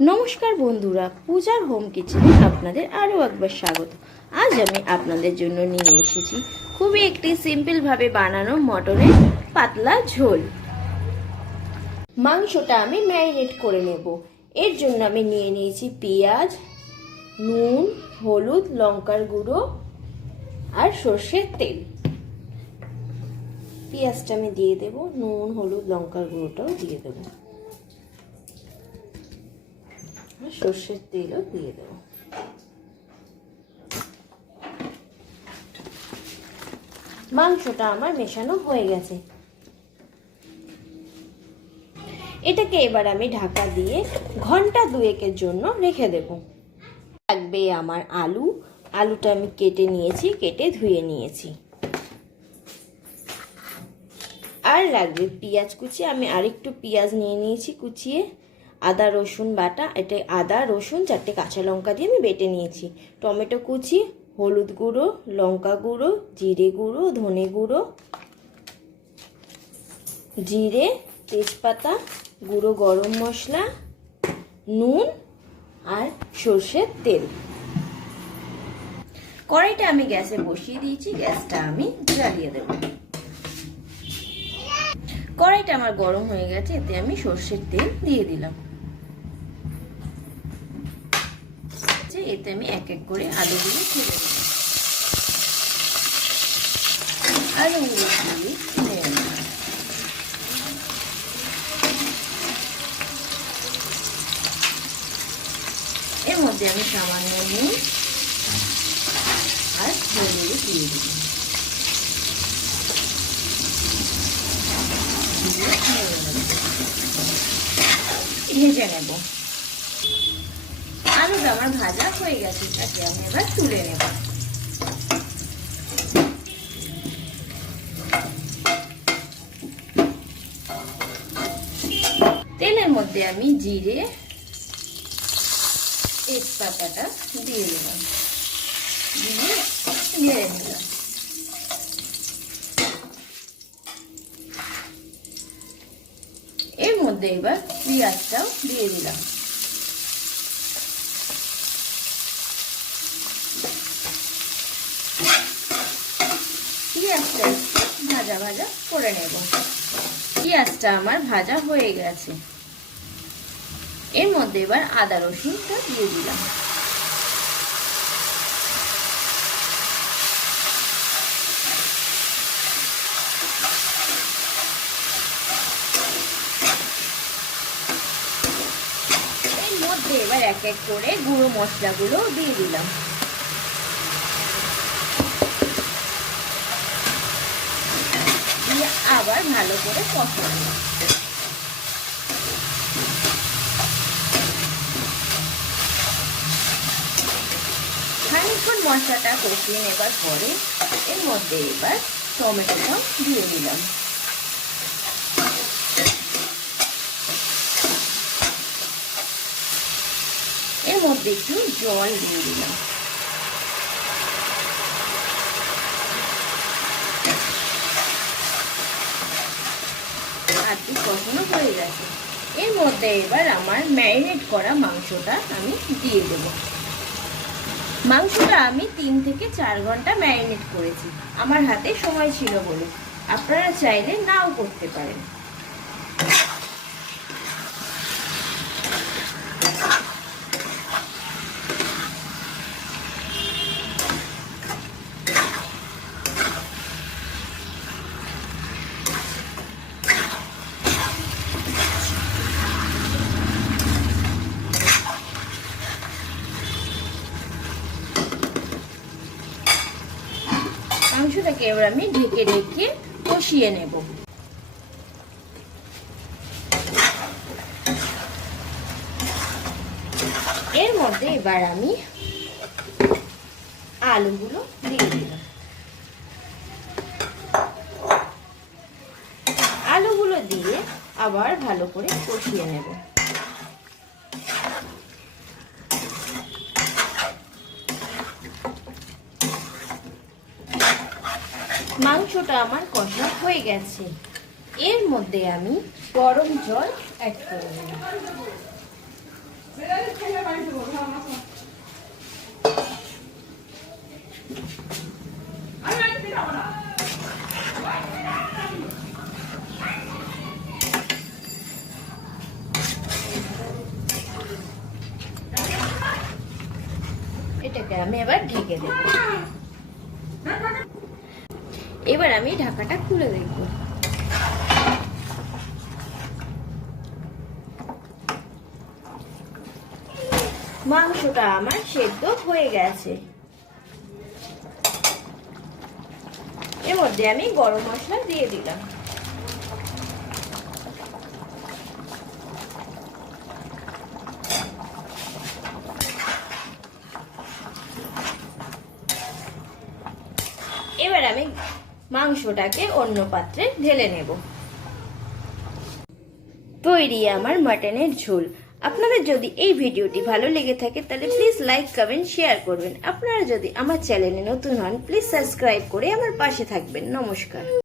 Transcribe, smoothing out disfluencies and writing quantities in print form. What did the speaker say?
নমস্কার বন্ধুরা, পূজার হোম কিচেনে আপনাদের আরও একবার স্বাগত। আজ আমি আপনাদের জন্য নিয়ে এসেছি খুবই একটি সিম্পলভাবে বানানো মটনের পাতলা ঝোল। মাংসটা আমি ম্যারিনেট করে নেব। এর জন্য আমি নিয়ে নিয়েছি পেঁয়াজ, নুন, হলুদ, লঙ্কার গুঁড়ো আর সর্ষের তেল। পেঁয়াজটা আমি দিয়ে দেব, নুন, হলুদ, লঙ্কার গুঁড়োটাও দিয়ে দেবো, সর্ষের তেলও দিয়ে দেব। মাংসটা আমার মেশানো হয়ে গেছে। এটাকে এবার আমি ঢাকা দিয়ে ঘন্টা দুয়েকের জন্য রেখে দেব। লাগবে আমার আলুটা আমি কেটে নিয়েছি, কেটে ধুয়ে নিয়েছি। আর লাগবে পেঁয়াজ কুচি, আমি আরেকটু পেঁয়াজ নিয়ে নিয়েছি কুচিয়ে। আদা রসুন বাটা, এটা আদা রসুন 4টে কাঁচা লঙ্কা দিয়ে আমি বেটে নিয়েছি। টমেটো কুচি, হলুদ গুঁড়ো, লঙ্কা গুঁড়ো, জিরে গুঁড়ো, ধনে গুঁড়ো, জিরে, তেজপাতা, গুঁড়ো গরম মশলা, নুন আর সর্ষের তেল। কড়াইটা আমি গ্যাসে বসিয়ে দিয়েছি, গ্যাসটা আমি জ্বালিয়ে দেব। কড়াইটা আমার গরম হয়ে গেছে, এতে আমি সর্ষের তেল দিয়ে দিলাম। এতে আমি এক এক করে আলুগুলো ছেড়ে দেব। আলুগুলো দিয়ে নেড়ে নেব। এর মধ্যে আমি সামান্য নুন আর হলুদ দিয়ে দিই। ভেজে নেব। আলুটা আমার ভাজা হয়ে গেছে, তাকে আমি এবার তুলে নেব। তেলের মধ্যে আমি জিরে, তেজপাতাটা দিয়ে দিলাম, দিয়ে নেড়ে নিলাম। এর মধ্যে এবার পেঁয়াজটাও দিয়ে দিলাম। পেঁয়াজটা ভাজা ভাজা করে নেব। পেঁয়াজটা আমার ভাজা হয়ে গেছে। এর মধ্যে এবার আদা রসুনটা দিয়ে দিলাম। এর মধ্যে এবার এক এক করে গুঁড়ো মশলাগুলো দিয়ে দিলাম। দিয়ে আবার ভালো করে কষাবো। খানিকক্ষণ মশলাটা কষিয়ে নেবার পরে এর মধ্যে এবার টমেটোটা দিয়ে দিলাম। এর মধ্যে একটু জল দিয়ে দিলাম। আর কষানো হয়ে গেছে। এর মধ্যে এবার আমার ম্যারিনেট করা মাংসটা আমি দিয়ে দেব। মাংসটা আমি 3 থেকে 4 ঘন্টা ম্যারিনেট করেছি, আমার হাতে সময় ছিল বলে। আপনারা চাইলে নাও করতে পারেন। মাংসটাকে এবার আমি ঢেকে ঢেকে কষিয়ে নেব। এর মধ্যে এবার আমি আলুগুলো দিয়ে দিলাম। আলুগুলো দিয়ে আবার ভালো করে কষিয়ে নেব। মাংসটা আমার কষা হয়ে গেছে। এর মধ্যে আমি গরম জল অ্যাড করে দিলাম। এটাকে আমি এবার ঢেকে দেব। এবার আমি ঢাকাটা খুলে দেখব। মাংসটা আমার সেদ্ধ হয়ে গেছে। এর মধ্যে আমি গরম মশলা দিয়ে দিলাম। এবার আমি মাংসটাকে অন্য পাত্রে ঢেলে নেব। তৈরি আমার মাটনের ঝোল। আপনাদের যদি এই ভিডিওটি ভালো লেগে থাকে তাহলে প্লিজ লাইক, কমেন্ট, শেয়ার করবেন। আপনারা যদি আমার চ্যানেলে নতুন হন প্লিজ সাবস্ক্রাইব করে আমার পাশে থাকবেন। নমস্কার।